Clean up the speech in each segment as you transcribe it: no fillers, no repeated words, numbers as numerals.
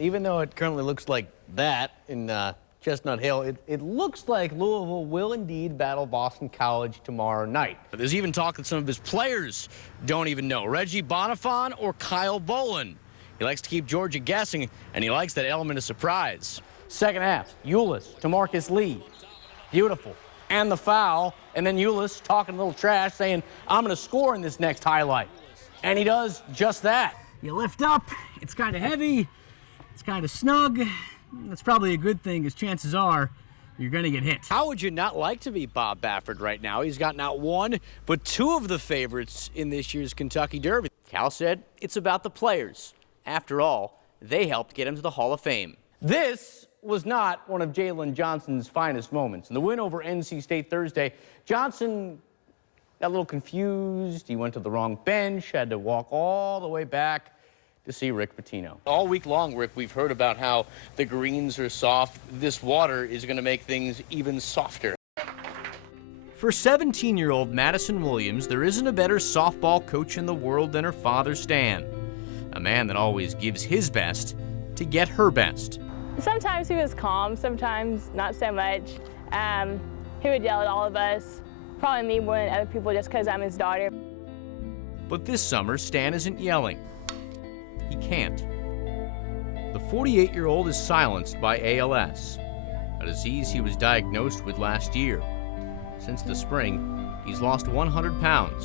Even though it currently looks like that in Chestnut Hill, it looks like Louisville will indeed battle Boston College tomorrow night. There's even talk that some of his players don't even know. Reggie Bonifant or Kyle Bolin. He likes to keep Georgia guessing, and he likes that element of surprise. Second half, Ulis to Marcus Lee. Beautiful. And the foul, and then Ulis talking a little trash, saying, I'm going to score in this next highlight. And he does just that. You lift up, it's kind of heavy, it's kind of snug. That's probably a good thing, because chances are you're going to get hit. How would you not like to be Bob Baffert right now? He's got not one, but two of the favorites in this year's Kentucky Derby. Cal said it's about the players. After all, they helped get him to the Hall of Fame. This was not one of Jalen Johnson's finest moments. In the win over NC State Thursday, Johnson got a little confused. He went to the wrong bench, had to walk all the way back to see Rick Pitino. All week long, Rick, we've heard about how the greens are soft. This water is going to make things even softer. For 17-year-old Madison Williams, there isn't a better softball coach in the world than her father, Stan. A man that always gives his best to get her best. Sometimes he was calm, sometimes not so much. He would yell at all of us, probably me more than other people just because I'm his daughter. But this summer, Stan isn't yelling. He can't. The 48-year-old is silenced by ALS, a disease he was diagnosed with last year. Since the spring, he's lost 100 pounds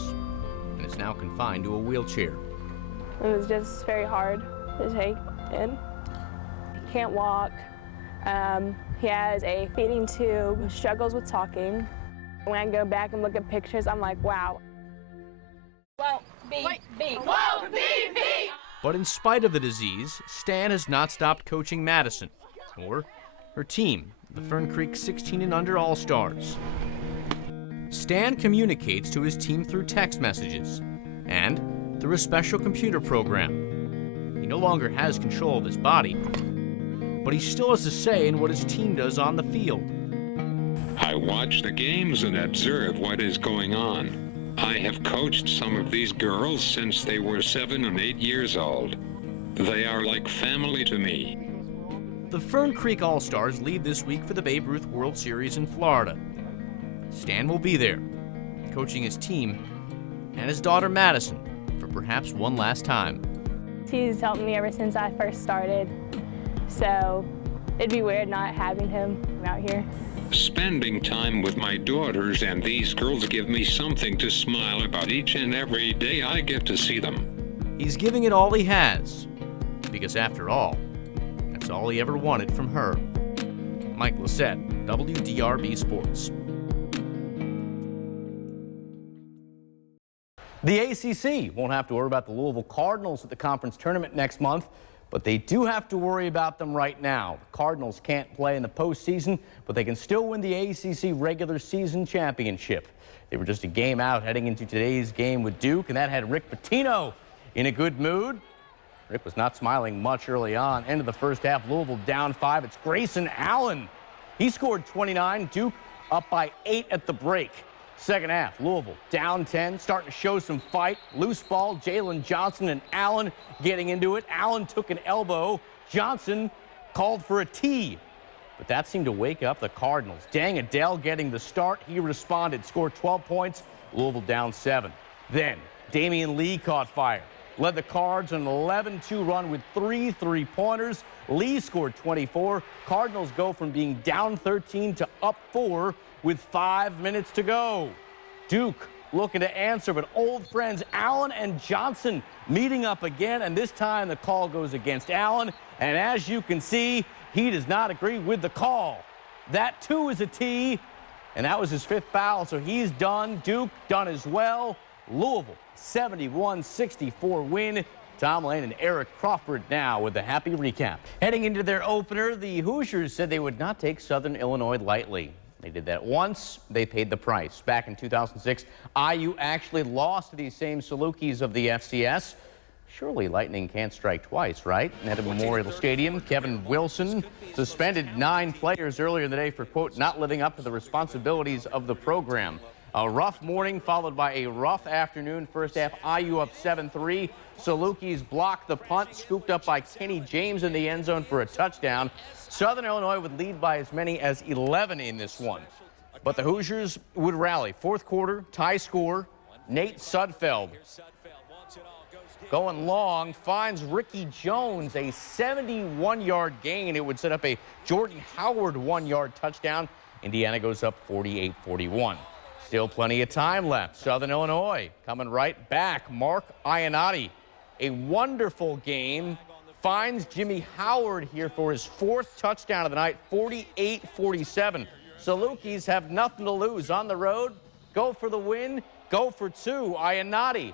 and is now confined to a wheelchair. It was just very hard to take in. He can't walk. He has a feeding tube, struggles with talking. When I go back and look at pictures, I'm like, wow. Whoa, B. But in spite of the disease, Stan has not stopped coaching Madison, or her team, the Fern Creek 16 and under All-Stars. Stan communicates to his team through text messages and through a special computer program. He no longer has control of his body, but he still has a say in what his team does on the field. I watch the games and observe what is going on. I have coached some of these girls since they were 7 and 8 years old. They are like family to me. The Fern Creek All-Stars leave this week for the Babe Ruth World Series in Florida. Stan will be there, coaching his team and his daughter Madison for perhaps one last time. He's helped me ever since I first started, so it'd be weird not having him out here. Spending time with my daughters and these girls give me something to smile about each and every day I get to see them. He's giving it all he has, because after all, that's all he ever wanted from her. Mike Lacett, WDRB Sports. The ACC won't have to worry about the Louisville Cardinals at the conference tournament next month, but they do have to worry about them right now. The Cardinals can't play in the postseason, but they can still win the ACC regular season championship. They were just a game out heading into today's game with Duke, and that had Rick Pitino in a good mood. Rick was not smiling much early on. End of the first half, Louisville down 5. It's Grayson Allen. He scored 29. Duke up by 8 at the break. Second half, Louisville down 10, starting to show some fight. Loose ball, Jalen Johnson and Allen getting into it. Allen took an elbow. Johnson called for a tee, but that seemed to wake up the Cardinals. Dang Adele getting the start. He responded, scored 12 points. Louisville down 7. Then Damian Lee caught fire. Led the Cards on an 11-2 run with 3 3-pointers. Lee scored 24. Cardinals go from being down 13 to up 4 with 5 minutes to go. Duke looking to answer, but old friends Allen and Johnson meeting up again, and this time the call goes against Allen, and as you can see, he does not agree with the call. That too is a tee, and that was his 5th foul, so he's done. Duke done as well. Louisville 71-64 win. Tom Lane and Eric Crawford now with the happy recap. Heading into their opener, the Hoosiers said they would not take Southern Illinois lightly. They did that once. They paid the price. Back in 2006, IU actually lost to these same Salukis of the FCS. Surely lightning can't strike twice, right? And at Memorial Stadium, Kevin Wilson suspended 9 players earlier in the day for, quote, not living up to the responsibilities of the program. A rough morning followed by a rough afternoon. First half, IU up 7-3. Salukis blocked the punt, scooped up by Kenny James in the end zone for a touchdown. Southern Illinois would lead by as many as 11 in this one. But the Hoosiers would rally. Fourth quarter, tie score. Nate Sudfeld going long, finds Ricky Jones, a 71-yard gain. It would set up a Jordan Howard 1-yard touchdown. Indiana goes up 48-41. Still plenty of time left. Southern Illinois coming right back. Mark Ionati, a wonderful game, finds Jimmy Howard here for his fourth touchdown of the night, 48-47. Salukis have nothing to lose on the road. Go for the win, go for two. Ionati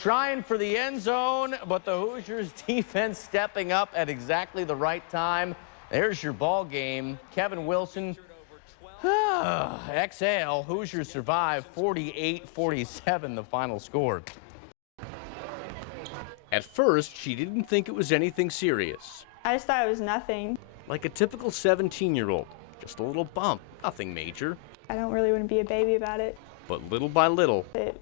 trying for the end zone, but the Hoosiers defense stepping up at exactly the right time. There's your ball game. Kevin Wilson, exhale. Hoosiers survive 48-47, the final score. At first, she didn't think it was anything serious. I just thought it was nothing. Like a typical 17-year-old, just a little bump, nothing major. I don't really want to be a baby about it. But little by little, It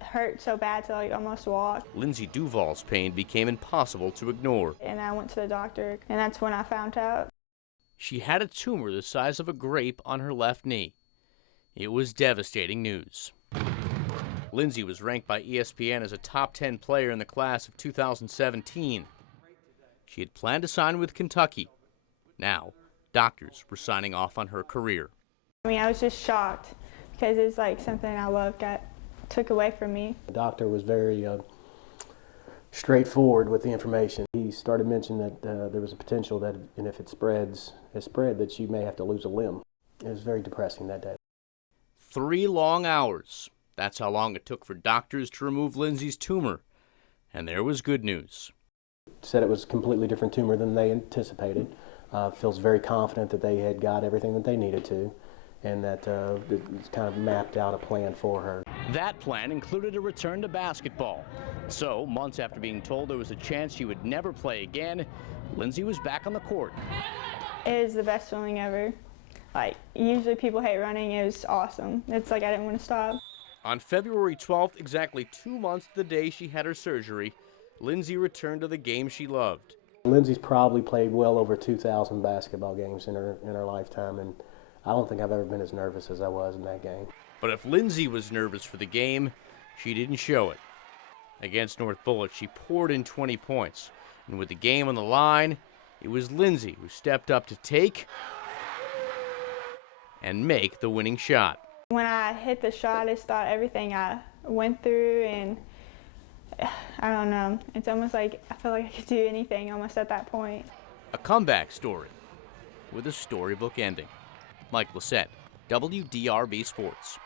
hurt so bad to almost walk. Lindsay Duval's pain became impossible to ignore. And I went to the doctor, and that's when I found out. She had a tumor the size of a grape on her left knee. It was devastating news. Lindsay was ranked by ESPN as a top 10 player in the class of 2017. She had planned to sign with Kentucky. Now, doctors were signing off on her career. I mean, I was just shocked because it was like something I loved got took away from me. The doctor was very straightforward with the information. He started mentioning that there was a potential that, and if it spread, that she may have to lose a limb. It was very depressing that day. 3 long hours. That's how long it took for doctors to remove Lindsay's tumor. And there was good news. Said it was a completely different tumor than they anticipated. Feels very confident that they had got everything that they needed to, and that it's kind of mapped out a plan for her. That plan included a return to basketball. So, months after being told there was a chance she would never play again, Lindsay was back on the court. It was the best feeling ever. Like, usually people hate running. It was awesome. It's like I didn't want to stop. On February 12th, exactly 2 months to the day she had her surgery, Lindsay returned to the game she loved. Lindsay's probably played well over 2,000 basketball games in her lifetime, and I don't think I've ever been as nervous as I was in that game. But if Lindsay was nervous for the game, she didn't show it. Against North Bullitt, she poured in 20 points. And with the game on the line, it was Lindsay who stepped up to take and make the winning shot. When I hit the shot, I just thought everything I went through, and I don't know. It's almost like I felt like I could do anything almost at that point. A comeback story with a storybook ending. Mike Lacett, WDRB Sports.